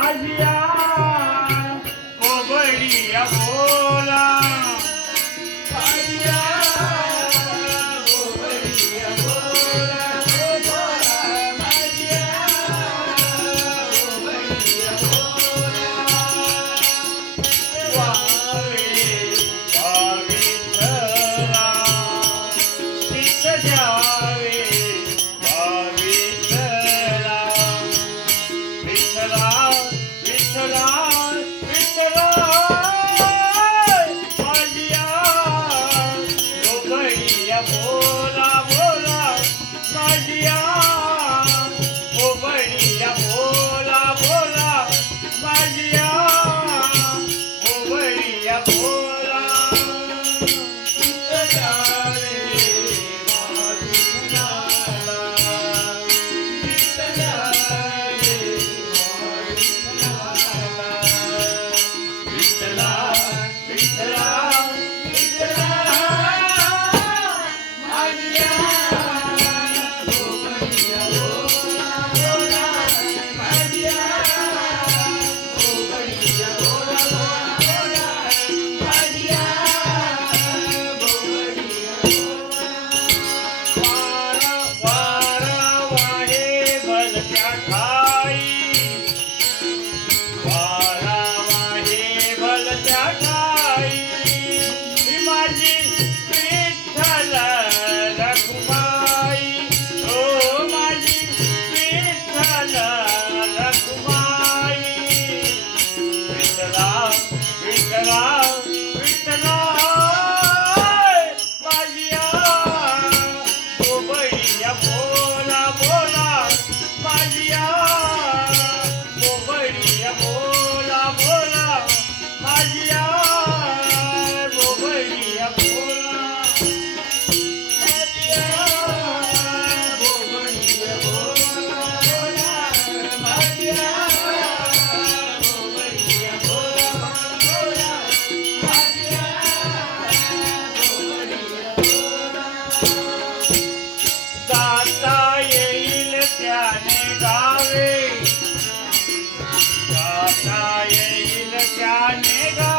ஆஜியா Lichterlein, Lichterlein. त्याने गावे. गाता येईल त्याने गावे